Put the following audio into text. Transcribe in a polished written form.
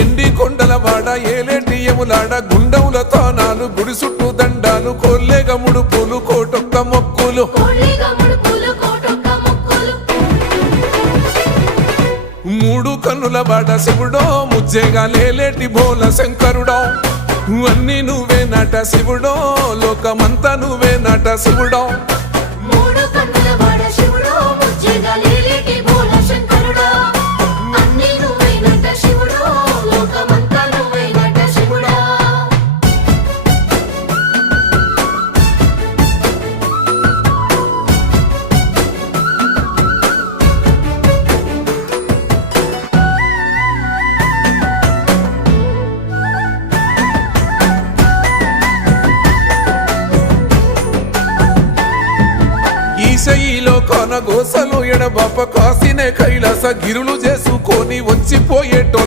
ఎండి కొండలవాడ ఏలేటి యములాడ గుండముల తానాలు గుడి చుట్టూ దండాలు కొల్లేగ ముడుపులు కోటొక్క మొక్కులు మూడు కన్నుల బాట శివుడో ముజ్జేగా లేలేటి బోల శంకరుడో అన్ని నువ్వే నట శివుడో లోకమంతా నువ్వే నట శివుడో ఈశయిలో కొన గోసలు ఎడబాప కాసినే కైలాస గిరులు చేసుకొని వచ్చిపోయేటో